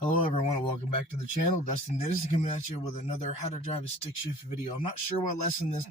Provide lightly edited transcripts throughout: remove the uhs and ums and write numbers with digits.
Hello everyone and welcome back to the channel. Dustin Dennis coming at you with another how to drive a stick shift video. I'm not sure what lesson this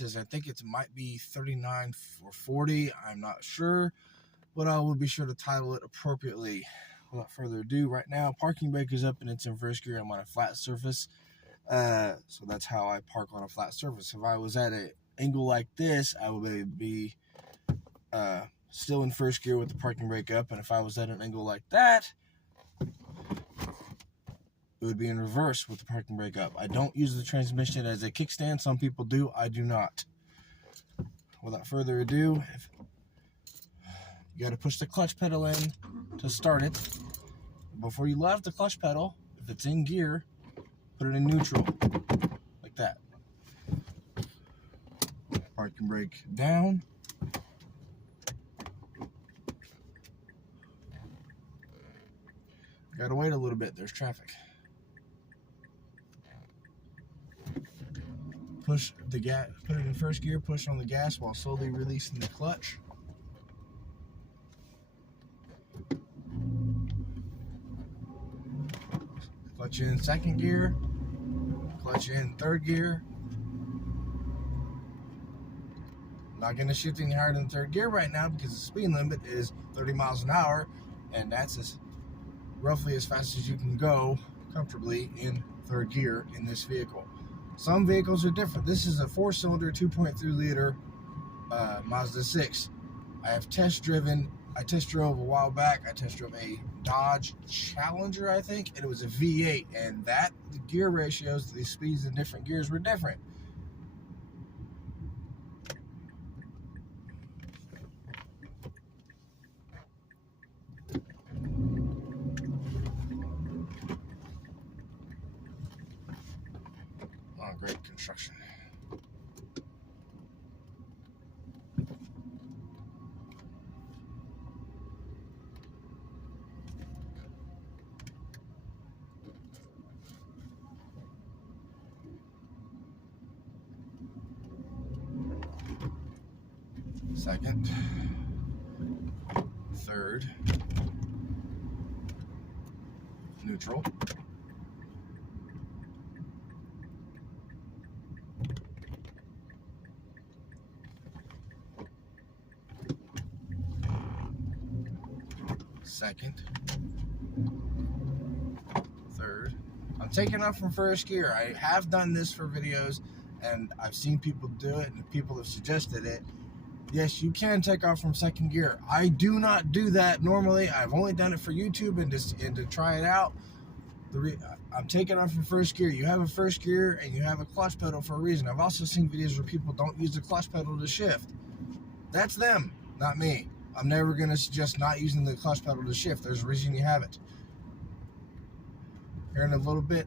is. I think it might be 39 or 40. I'm not sure, but I will be sure to title it appropriately. Without further ado, right now parking brake is up and it's in first gear. I'm on a flat surface, so that's how I park on a flat surface. If I was at an angle like this, I would be still in first gear with the parking brake up, and if I was at an angle like that, it would be in reverse with the parking brake up. I don't use the transmission as a kickstand. Some people do. I do not. Without further ado, you got to push the clutch pedal in to start it. Before you let off the clutch pedal, if it's in gear, put it in neutral, like that. Parking brake down. Got to wait a little bit. There's traffic. Push the gas, put it in first gear, push on the gas while slowly releasing the clutch. Clutch in second gear, clutch in third gear. Not going to shift any higher than third gear right now because the speed limit is 30 miles an hour, and that's roughly as fast as you can go comfortably in third gear in this vehicle. Some vehicles are different. This is a 4-cylinder 2.3 liter Mazda 6. I test drove a while back. I test drove a Dodge Challenger, I think, and it was a V8, and the gear ratios, the speeds in different gears were different. Oh, great construction. Second, third, neutral, second, third. I'm taking off from first gear. I have done this for videos, and I've seen people do it, and people have suggested it. Yes, you can take off from second gear. I do not do that normally. I've only done it for YouTube and to try it out. I'm taking off from first gear. You have a first gear and you have a clutch pedal for a reason. I've also seen videos where people don't use the clutch pedal to shift. That's them, not me. I'm never going to suggest not using the clutch pedal to shift. There's a reason you have it. Here in a little bit,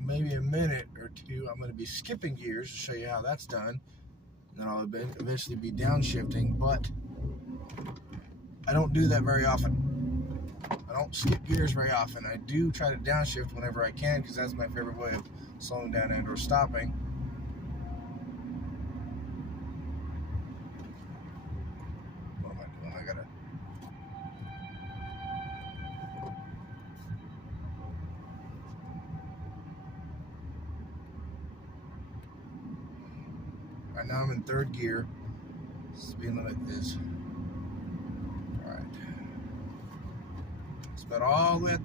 maybe a minute or two, I'm going to be skipping gears to show you how that's done. Then I'll eventually be downshifting, but I don't do that very often. I don't skip gears very often. I do try to downshift whenever I can because that's my favorite way of slowing down and or stopping. What am I doing? Right now I'm in third gear. Speed limit is alright. It's about all the way at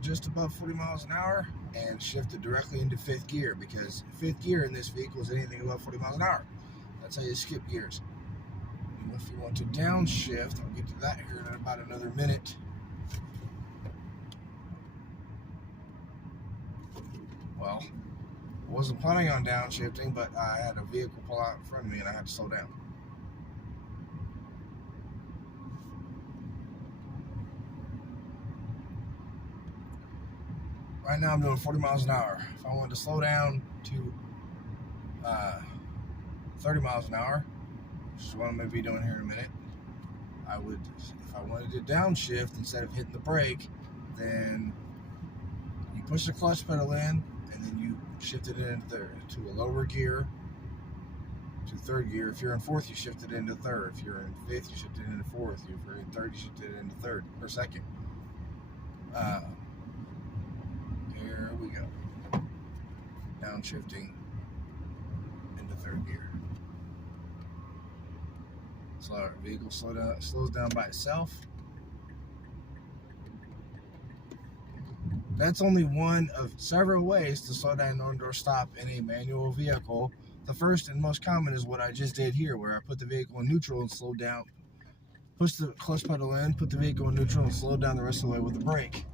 just above 40 miles an hour, and shifted directly into fifth gear because fifth gear in this vehicle is anything above 40 miles an hour. That's how you skip gears. And if you want to downshift, I'll get to that here in about another minute. Well, I wasn't planning on downshifting, but I had a vehicle pull out in front of me and I had to slow down. Right now I'm doing 40 miles an hour. If I wanted to slow down to 30 miles an hour, which is what I'm going to be doing here in a minute, I would, if I wanted to downshift instead of hitting the brake, then you push the clutch pedal in and then you shift it into a lower gear, to third gear. If you're in fourth, you shift it into third. If you're in fifth, you shift it into fourth. If you're in third, you shift it into third or second. Here we go. Downshifting into third gear. So our vehicle slows down by itself. That's only one of several ways to slow down or stop in a manual vehicle. The first and most common is what I just did here, where I put the vehicle in neutral and slowed down. Push the clutch pedal in, put the vehicle in neutral, and slow down the rest of the way with the brake.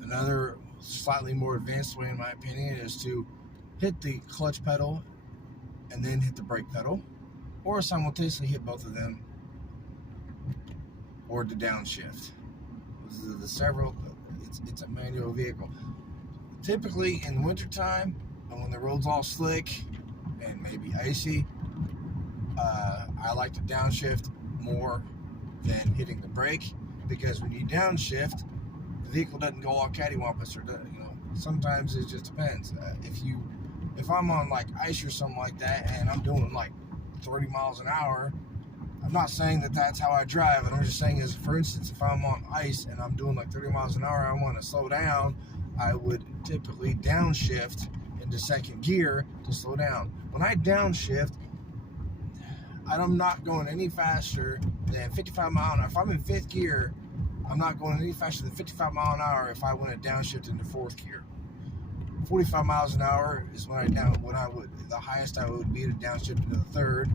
Another slightly more advanced way, in my opinion, is to hit the clutch pedal and then hit the brake pedal, or simultaneously hit both of them, or to downshift. Those are the several. It's a manual vehicle. Typically in wintertime, when the road's all slick and maybe icy, I like to downshift more than hitting the brake, because when you downshift, the vehicle doesn't go all cattywampus, or sometimes it just depends. If I'm on like ice or something like that, and I'm doing like 30 miles an hour, I'm not saying that that's how I drive, and I'm just saying, is for instance, if I'm on ice and I'm doing like 30 miles an hour, I want to slow down, I would typically downshift into second gear to slow down. When I downshift, I'm not going any faster than 55 miles an hour. If I'm in fifth gear, I'm not going any faster than 55 miles an hour if I want to downshift into fourth gear. 45 miles an hour is the highest I would be to downshift into the third.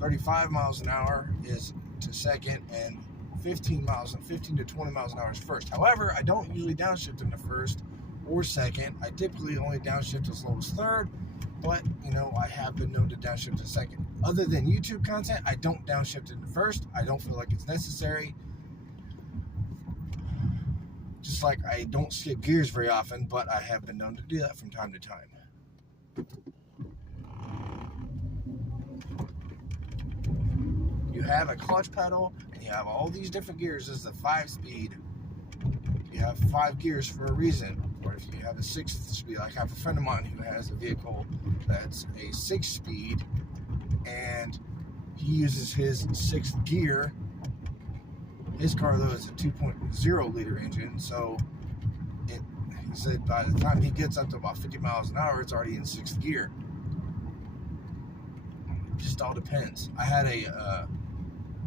35 miles an hour is to second, and 15 to 20 miles an hour is first. However, I don't usually downshift into first or second. I typically only downshift as low as third, but I have been known to downshift to second. Other than YouTube content, I don't downshift into first. I don't feel like it's necessary. Just like I don't skip gears very often, but I have been known to do that from time to time. You have a clutch pedal, and you have all these different gears. This is a 5-speed. You have 5 gears for a reason. Or if you have a 6th speed, like I have a friend of mine who has a vehicle that's a 6-speed, and he uses his 6th gear. His car, though, is a 2.0 liter engine, so he said by the time he gets up to about 50 miles an hour, it's already in 6th gear. It just all depends. I had a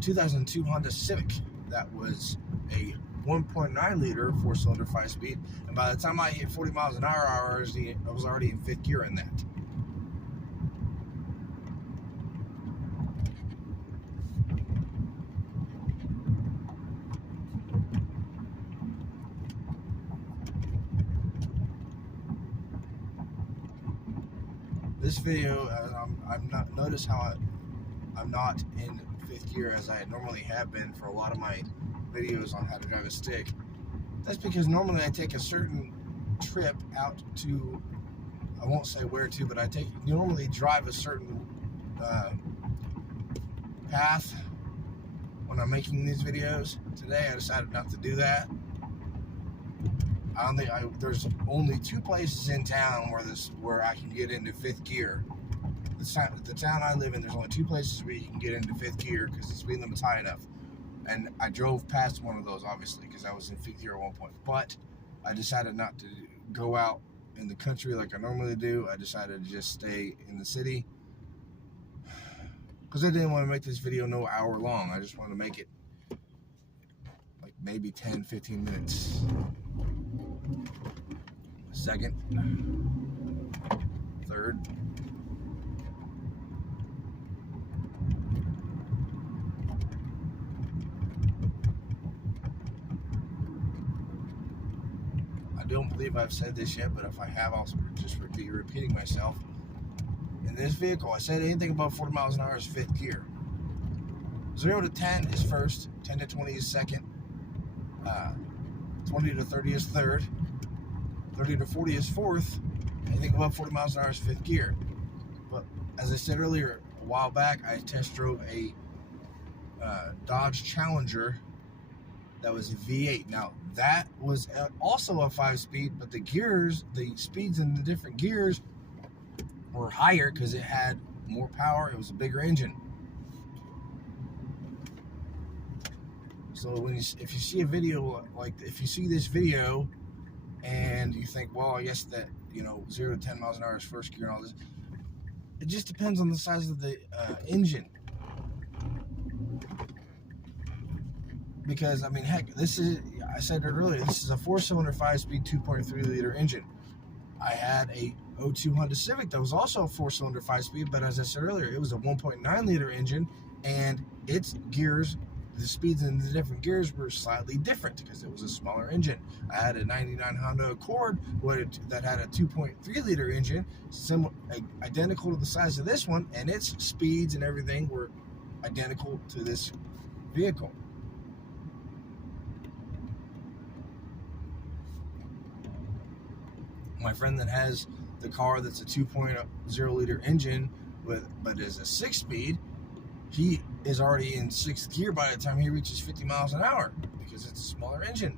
2002 Honda Civic that was a 1.9 liter 4-cylinder 5-speed, and by the time I hit 40 miles an hour, I was already in 5th gear in that. This video, notice how I'm not in 5th gear as I normally have been for a lot of my videos on how to drive a stick. That's because normally I take a certain trip out to, I won't say where to, but I normally drive a certain path when I'm making these videos. Today I decided not to do that. There's only 2 places in town where I can get into 5th gear. The town I live in, there's only 2 places where you can get into 5th gear because the speed limit's high enough. And I drove past one of those, obviously, because I was in 5th gear at one point. But I decided not to go out in the country like I normally do. I decided to just stay in the city, because I didn't want to make this video no hour long. I just wanted to make it like maybe 10-15 minutes. Second, third, I don't believe I've said this yet, but if I have, I'll just be repeating myself. In this vehicle, I said anything above 40 miles an hour is 5th gear. 0 to 10 is first, 10 to 20 is second, 20 to 30 is third, 30 to 40 is fourth. Anything above 40 miles an hour is 5th gear. But as I said earlier, a while back, I test drove a Dodge Challenger that was a V8. Now, that was also a 5-speed, but the speeds in the different gears were higher because it had more power. It was a bigger engine. So if you see a video like, if you see this video and you think, well, I guess that, 0 to 10 miles an hour is first gear and all this, it just depends on the size of the engine. Because, I mean, heck, I said it earlier, this is a 4-cylinder, 5-speed, 2.3-liter engine. I had a 02 Honda Civic that was also a 4-cylinder, 5-speed, but as I said earlier, it was a 1.9-liter engine, and its gears, the speeds in the different gears were slightly different because it was a smaller engine. I had a 99 Honda Accord that had a 2.3-liter engine, identical to the size of this one, and its speeds and everything were identical to this vehicle. My friend that has the car that's a 2.0-liter engine but is a 6-speed, he is already in 6th gear by the time he reaches 50 miles an hour because it's a smaller engine.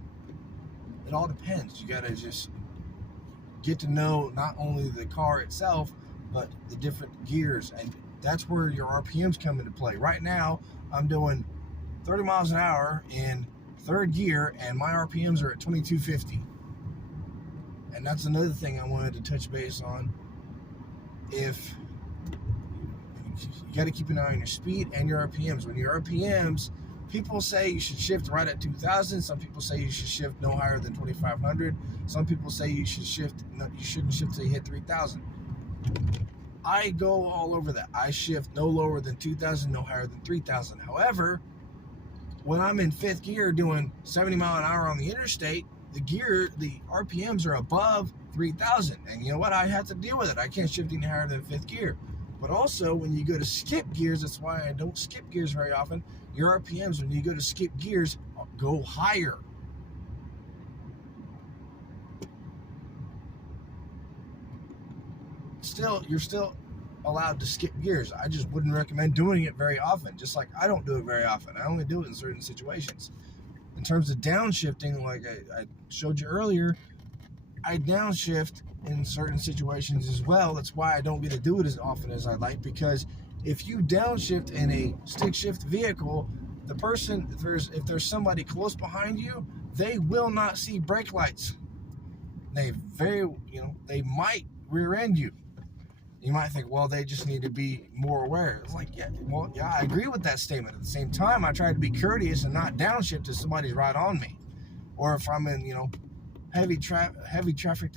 It all depends. You gotta just get to know not only the car itself, but the different gears, and that's where your RPMs come into play. Right now, I'm doing 30 miles an hour in 3rd gear, and my RPMs are at 2250. And that's another thing I wanted to touch base on. If you got to keep an eye on your speed and your RPMs. When your RPMs, people say you should shift right at 2,000. Some people say you should shift no higher than 2,500. Some people say you shouldn't shift till you hit 3,000. I go all over that. I shift no lower than 2,000, no higher than 3,000. However, when I'm in 5th gear doing 70 mile an hour on the interstate, the RPMs are above 3,000. And you know what? I have to deal with it. I can't shift any higher than 5th gear. But also, when you go to skip gears, that's why I don't skip gears very often, your RPMs, when you go to skip gears, go higher. You're still allowed to skip gears. I just wouldn't recommend doing it very often, just like I don't do it very often. I only do it in certain situations. In terms of downshifting, like I showed you earlier, I downshift in certain situations as well. That's why I don't get to do it as often as I like, because if you downshift in a stick shift vehicle, the person, if there's somebody close behind you, they will not see brake lights. They might rear end you. You might think, well, they just need to be more aware. It's like, yeah, I agree with that statement. At the same time, I try to be courteous and not downshift if somebody's right on me. Or if I'm in, heavy traffic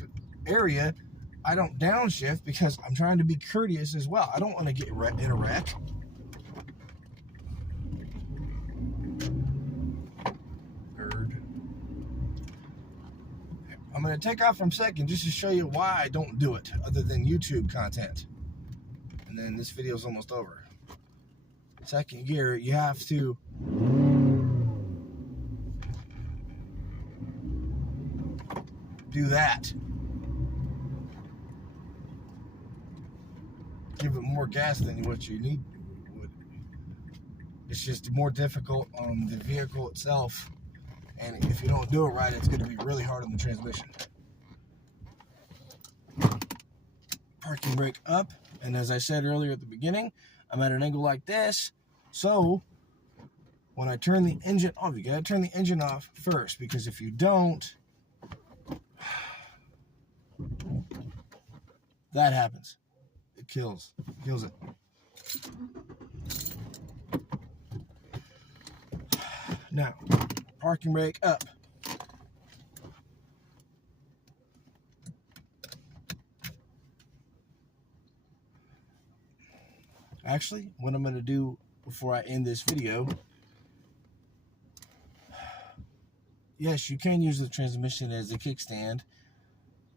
area, I don't downshift because I'm trying to be courteous as well. I don't want to get in a wreck. I'm going to take off from 2nd just to show you why I don't do it other than YouTube content. And then this video is almost over. 2nd gear, you have to do that. Give it more gas than what you need. It's just more difficult on the vehicle itself. And if you don't do it right, it's going to be really hard on the transmission. Parking brake up. And as I said earlier at the beginning, I'm at an angle like this. So when I turn the engine off, you got to turn the engine off first, because if you don't, that happens. It kills it. Now, parking brake up. Actually, what I'm going to do before I end this video, yes, you can use the transmission as a kickstand.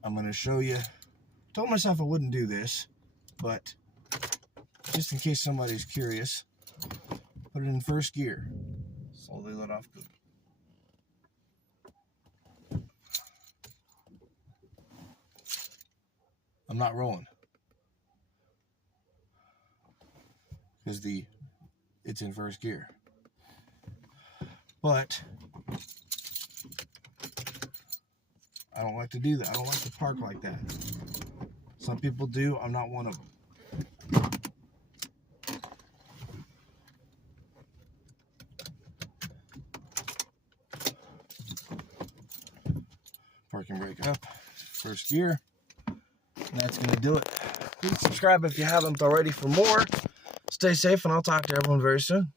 I'm going to show you. Told myself I wouldn't do this, but just in case somebody's curious, put it in 1st gear. Slowly let off. I'm not rolling because it's in 1st gear. But I don't like to do that. I don't like to park like that. Some people do. I'm not one of them. parking brake up, first gear, and that's going to do it. Please subscribe if you haven't already for more. Stay safe, and I'll talk to everyone very soon.